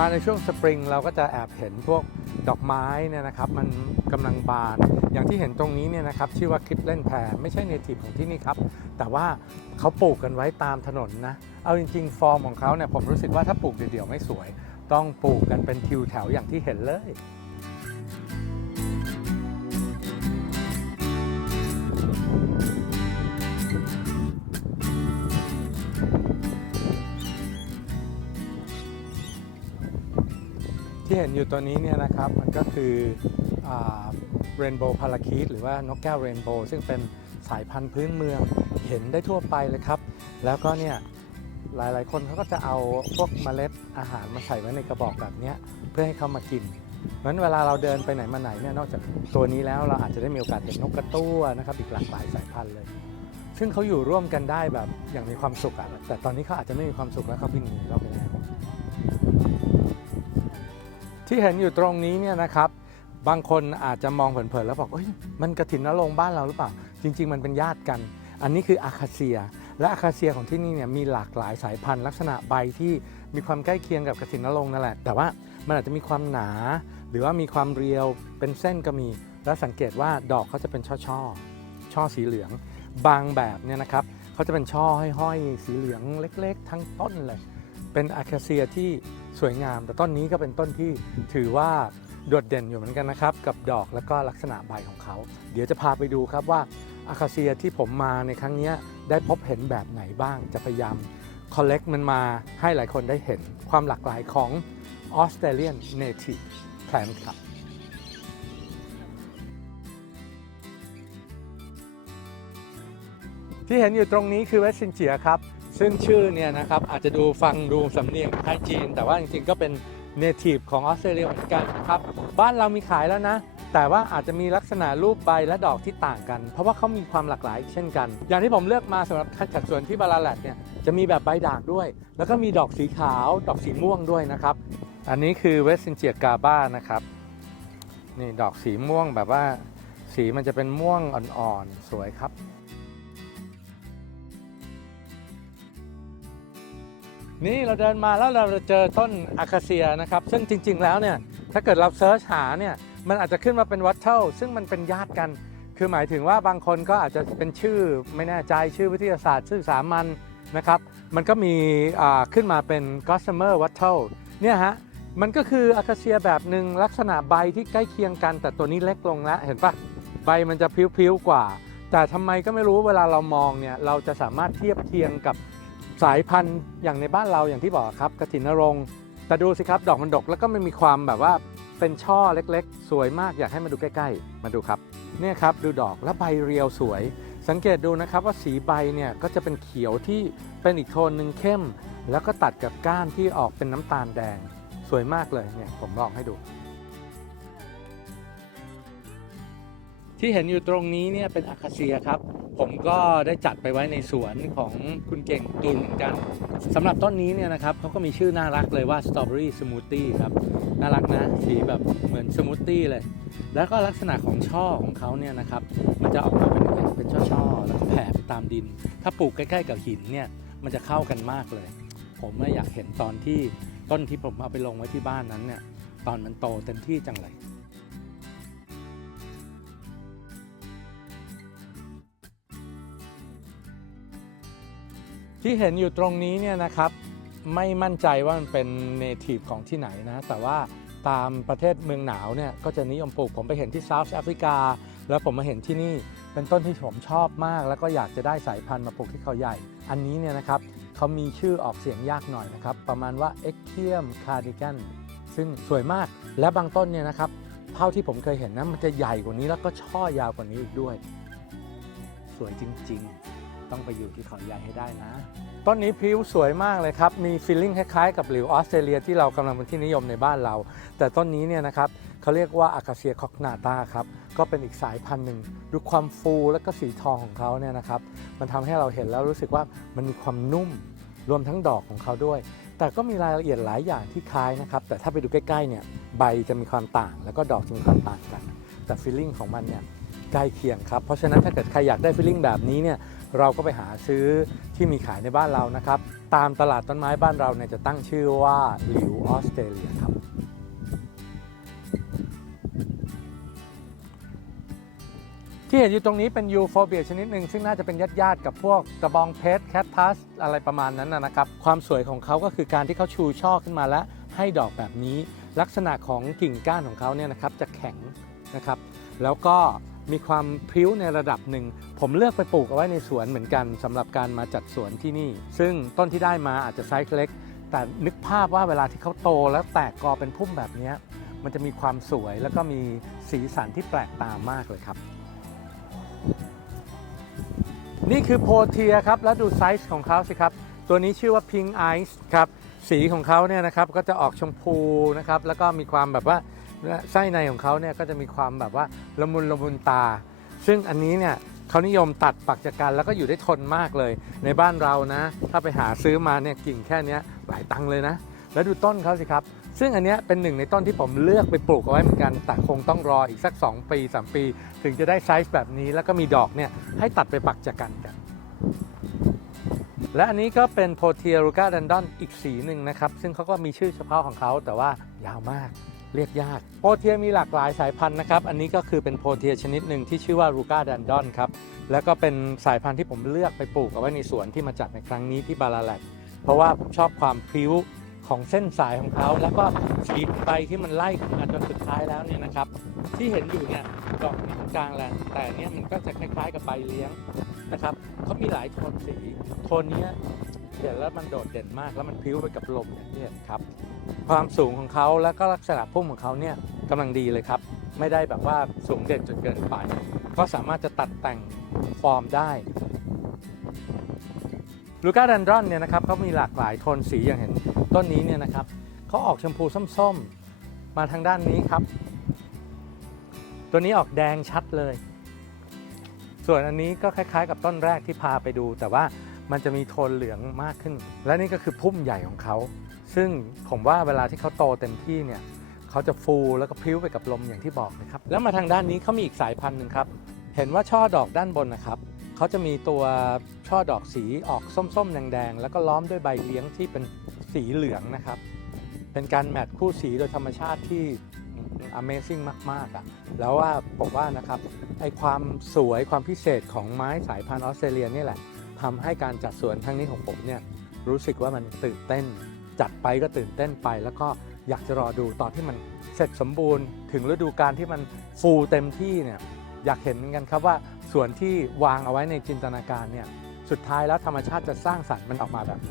มาในช่วงสปริงเราก็จะแอบเห็นพวกดอกไม้เนี่ยนะครับ มันกำลังบาน อย่างที่เห็นตรงนี้เนี่ยนะครับชื่อว่าคลิปเล่นแพรไม่ใช่เนทีฟของที่นี่ครับ แต่ว่าเขาปลูกกันไว้ตามถนนนะ เอาจริง ๆ ฟอร์มของเขาเนี่ยผมรู้สึกว่าถ้าปลูกเดี่ยวๆไม่สวย ต้องปลูกกันเป็นทิวแถวอย่างที่เห็นเลย ที่เห็นอยู่ตัวนี้เนี่ยนะครับมันก็คือเรนโบว์พาราคีตหรือว่านกแก้วเรนโบว์ซึ่งเป็นสายพันธุ์พื้นเมืองเห็นได้ทั่วไปเลยครับ แล้วก็เนี่ยหลายๆ คนเขาก็จะเอาพวกเมล็ดอาหารมาใส่ไว้ในกระบอกแบบนี้เพื่อให้เขามากินเพราะฉะนั้นเวลาเราเดินไปไหนมาไหนเนี่ยนอกจากตัวนี้แล้วเราอาจจะได้มีโอกาสเห็นนกกระตั้วนะครับอีกหลากหลายสายพันธุ์เลย ซึ่งเขาอยู่ร่วมกันได้แบบอย่างมีความสุขอะแต่ตอนนี้เขาอาจจะไม่มีความสุขแล้วเขาบินหนีเราไปแล้ว ที่เห็นอยู่ตรงนี้เนี่ยนะครับ บางคนอาจจะมองเผินๆแล้วบอกเอ้ยมันกระถินนรงบ้านเราหรือเปล่า จริง ๆ มันเป็นญาติกัน อันนี้คืออาคาเซีย และอาคาเซียของที่นี่เนี่ยมีหลากหลายสายพันธุ์ ลักษณะใบที่มีความใกล้เคียงกับกระถินนรงนั่นแหละ แต่ว่ามันอาจจะมีความหนา หรือว่ามีความเรียวเป็นเส้นก็มี แล้วสังเกตว่าดอกเขาจะเป็นช่อช่อๆช่อสีเหลือง บางแบบเนี่ยนะครับเขาจะเป็นช่อห้อยๆ สีเหลืองเล็ก ๆ ทั้งต้นเลย เป็นอาคาเซียที่สวยงาม แต่ต้นนี้ก็เป็นต้นที่ถือว่าโดดเด่นอยู่เหมือนกันนะครับ กับดอกแล้วก็ลักษณะใบของเขา เดี๋ยวจะพาไปดูครับว่าอาคาเซียที่ผมมาในครั้งนี้ได้พบเห็นแบบไหนบ้าง จะพยายามคอลเลกมันมาให้หลายคนได้เห็นความหลากหลายของออสเตรเลียนเนทีฟแพลนครับที่เห็นอยู่ตรงนี้คือเวสซินเจียครับ ซึ่งชื่อเนี่ยนะครับอาจจะดูฟังดูสำเนียงไทยจีน แต่ว่าจริงๆก็เป็นเนทีฟของออสเตรเลียเหมือนกันครับ บ้านเรามีขายแล้วนะ แต่ว่าอาจจะมีลักษณะรูปใบและดอกที่ต่างกัน เพราะว่าเขามีความหลากหลายเช่นกัน อย่างที่ผมเลือกมาสำหรับคัดจัดสวนที่บาลาแลดเนี่ยจะมีแบบใบด่างด้วย แล้วก็มีดอกสีขาว ดอกสีม่วงด้วยนะครับ อันนี้คือเวสซินเจียกาบ้านะครับ นี่ดอกสีม่วงแบบว่า สีมันจะเป็นม่วงอ่อนๆสวยครับ นี่เราเดินมาแล้วเราจะเจอต้นอาคาเซียนะครับ ซึ่งจริง ๆ แล้วเนี่ยถ้าเกิดเราเซิร์ชหาเนี่ยมันอาจจะขึ้นมาเป็นวัตเทิลซึ่งมันเป็นญาติกัน คือหมายถึงว่าบางคนก็อาจจะเป็นชื่อไม่แน่ใจชื่อวิทยาศาสตร์ ชื่อสามัญนะครับ มันก็มีขึ้นมาเป็น gossamer wattle เนี่ยฮะมันก็คืออาคาเซียแบบหนึ่งลักษณะใบที่ใกล้เคียงกัน แต่ตัวนี้เล็กลงแล้วเห็นปะใบมันจะพิ้วๆกว่า แต่ทำไมก็ไม่รู้เวลาเรามองเนี่ยเราจะสามารถเทียบเคียงกับ สายพันธุ์อย่างในบ้านเราอย่างที่บอกครับกระถินนรงค์แต่ดูสิครับดอกมันดกแล้วก็มันมีความแบบว่าเป็นช่อเล็กๆ สวยมากอยากให้มาดูใกล้ ๆ มาดูครับเนี่ยครับดูดอกแล้วใบเรียวสวย สังเกตดูนะครับว่าสีใบเนี่ยก็จะเป็นเขียวที่เป็นอีกโทนหนึ่งเข้ม แล้วก็ตัดกับก้านที่ออกเป็นน้ำตาลแดง สวยมากเลยเนี่ยผมลองให้ดู ที่เห็นอยู่ตรงนี้เนี่ยเป็นอาคาเซียครับ ผมก็ได้จัดไปไว้ในสวนของคุณเก่งตุนเหมือนกันสำหรับต้นนี้เนี่ยนะครับเขาก็มีชื่อน่ารักเลยว่าสตรอเบอรี่สมูทตี้ครับ น่ารักนะ สีแบบเหมือนสมูทตี้เลย แล้วก็ลักษณะของช่อของเขาเนี่ยนะครับ มันจะออกมาเป็นเป็นช่อๆแล้วก็แผ่ไปตามดิน ถ้าปลูกใกล้ๆกับหินเนี่ยมันจะเข้ากันมากเลย ผมไม่อยากเห็นตอนที่ต้นที่ผมเอาไปลงไว้ที่บ้านนั้นเนี่ยตอนมันโตเต็มที่จังเลย ที่เห็นอยู่ตรงนี้เนี่ยนะครับ ไม่มั่นใจว่ามันเป็นเนทีฟของที่ไหนนะ แต่ว่าตามประเทศเมืองหนาวเนี่ยก็จะนิยมปลูกผมไปเห็นที่เซาท์แอฟริกา แล้วผมมาเห็นที่นี่เป็นต้นที่ผมชอบมาก แล้วก็อยากจะได้สายพันธุ์มาปลูกที่เขาใหญ่ อันนี้เนี่ยนะครับเขามีชื่อออกเสียงยากหน่อยนะครับ ประมาณว่า e c h i u m cardigan ซึ่งสวยมากและบางต้นเนี่ยนะครับเท่าที่ผมเคยเห็นนะมันจะใหญ่กว่านี้แล้วก็ช่อยาวกว่านี้อีกด้วย สวยจริง ๆ ต้องไปอยู่ที่เขาใหญ่ให้ได้นะ ต้นนี้พิ้วสวยมากเลยครับ มีฟีลลิ่งคล้ายๆกับหลิวออสเตรเลียที่เรากำลังเป็นที่นิยมในบ้านเรา แต่ต้นนี้เนี่ยนะครับเขาเรียกว่าอากาเซียคอกนาตาครับ ก็เป็นอีกสายพันธุ์หนึ่ง ดูความฟูและก็สีทองของเขาเนี่ยนะครับ มันทำให้เราเห็นแล้วรู้สึกว่ามันมีความนุ่ม รวมทั้งดอกของเขาด้วย แต่ก็มีรายละเอียดหลายอย่างที่คล้ายนะครับ แต่ถ้าไปดูใกล้ๆเนี่ยใบจะมีความต่าง แล้วก็ดอกจะมีความต่างกัน แต่ฟีลลิ่งของมันเนี่ยใกล้เคียงครับ เพราะฉะนั้นถ้าเกิดใครอยากได้ฟีลลิ่งแบบนี้เนี่ย เราก็ไปหาซื้อที่มีขายในบ้านเรานะครับ ตามตลาดต้นไม้บ้านเราเนี่ยจะตั้งชื่อว่าหลิวออสเตรเลียครับ ที่เห็นอยู่ตรงนี้เป็นยูโฟเบียชนิดหนึ่งซึ่งน่าจะเป็นญาติๆกับพวกกระบองเพชรแคททัสอะไรประมาณนั้นนะนะครับ ความสวยของเขาก็คือการที่เขาชูช่อขึ้นมาแล้วให้ดอกแบบนี้ ลักษณะของกิ่งก้านของเขาเนี่ยนะครับจะแข็งนะครับ แล้วก็ มีความพริ้วในระดับหนึ่ง ผมเลือกไปปลูกเอาไว้ในสวนเหมือนกันสำหรับการมาจัดสวนที่นี่ ซึ่งต้นที่ได้มาอาจจะไซส์เล็ก แต่นึกภาพว่าเวลาที่เขาโตแล้วแตกกอเป็นพุ่มแบบนี้มันจะมีความสวยแล้วก็มีสีสันที่แปลกตามากเลยครับ นี่คือโพเทียครับ แล้วดูไซส์ของเขาสิครับ ตัวนี้ชื่อว่า Pink Ice ครับ สีของเขาเนี่ยนะครับก็จะออกชมพูนะครับ แล้วก็มีความแบบว่า ไส้ในของเขาเนี่ยก็จะมีความแบบว่าละมุนละมุนตา ซึ่งอันนี้เนี่ยเขานิยมตัดปักจากกันแล้วก็อยู่ได้ทนมากเลย ในบ้านเรานะ ถ้าไปหาซื้อมาเนี่ยกิ่งแค่เนี้ยหลายตังเลยนะ แล้วดูต้นเขาสิครับ ซึ่งอันนี้เป็นหนึ่งในต้นที่ผมเลือกไปปลูกเอาไว้เหมือนกัน แต่คงต้องรออีกสัก 2 ปี 3 ปี ถึงจะได้ไซส์แบบนี้แล้วก็มีดอกเนี่ยให้ตัดไปปักจากกันกันและอันนี้ก็เป็นโพเทียรูกาดันดอนอีกสีหนึ่งนะครับ ซึ่งเขาก็มีชื่อเฉพาะของเขาแต่ว่ายาวมาก เรียกยาก โพเทียมีหลากหลายสายพันธุ์นะครับ อันนี้ก็คือเป็นโพเทียชนิดหนึ่งที่ชื่อว่ารูกาดันดอนครับ แล้วก็เป็นสายพันธุ์ที่ผมเลือกไปปลูกเอาไว้ในสวนที่มาจัดในครั้งนี้ที่บาลาแลดเพราะว่าผมชอบความพริ้วของเส้นสายของเขาแล้วก็สีใบที่มันไล่ขึ้นมาจนสุดท้ายแล้วเนี่ยนะครับ ที่เห็นอยู่เนี่ยดอกอยู่ตรงกลางแหละแต่เนี้ยมันก็จะคล้ายๆกับใบเลี้ยงนะครับเขามีหลายโทนสีโทนนี้ เห็นแล้วมันโดดเด่นมากแล้วมันพิ้วไปกับลมอย่างที่เห็นครับ ความสูงของเขาแล้วก็ลักษณะพุ่มของเขาเนี่ยกำลังดีเลยครับ ไม่ได้แบบว่าสูงเด่นจนเกินไป ก็สามารถจะตัดแต่งฟอร์มได้ลูก้าดันดรอนเนี่ยนะครับเขามีหลากหลายโทนสีอย่างเห็นต้นนี้เนี่ยนะครับเขาออกชมพูส้มๆ มาทางด้านนี้ครับ ตัวนี้ออกแดงชัดเลย ส่วนอันนี้ก็คล้ายๆ กับต้นแรกที่พาไปดู แต่ว่า มันจะมีโทนเหลืองมากขึ้น และนี่ก็คือพุ่มใหญ่ของเขา ซึ่งผมว่าเวลาที่เขาโตเต็มที่เนี่ยเขาจะฟูแล้วก็พริ้วไปกับลมอย่างที่บอกนะครับ แล้วมาทางด้านนี้เขามีอีกสายพันธุ์หนึ่งครับ เห็นว่าช่อดอกด้านบนนะครับเขาจะมีตัวช่อดอกสีออกส้มๆแดงๆแล้วก็ล้อมด้วยใบเลี้ยงที่เป็นสีเหลืองนะครับ เป็นการแมทคู่สีโดยธรรมชาติที่ Amazing มากๆอะแล้วว่าผมว่านะครับไอความสวยความพิเศษของไม้สายพันธุ์ออสเตรเลียนี่แหละ ทำให้การจัดสวนครั้งนี้ของผมเนี่ยรู้สึกว่ามันตื่นเต้น จัดไปก็ตื่นเต้นไป แล้วก็อยากจะรอดูตอนที่มันเสร็จสมบูรณ์ถึงฤดูการที่มันฟูเต็มที่เนี่ยอยากเห็นเหมือนกันครับว่าส่วนที่วางเอาไว้ในจินตนาการเนี่ยสุดท้ายแล้วธรรมชาติจะสร้างสรรค์มันออกมาแบบไหน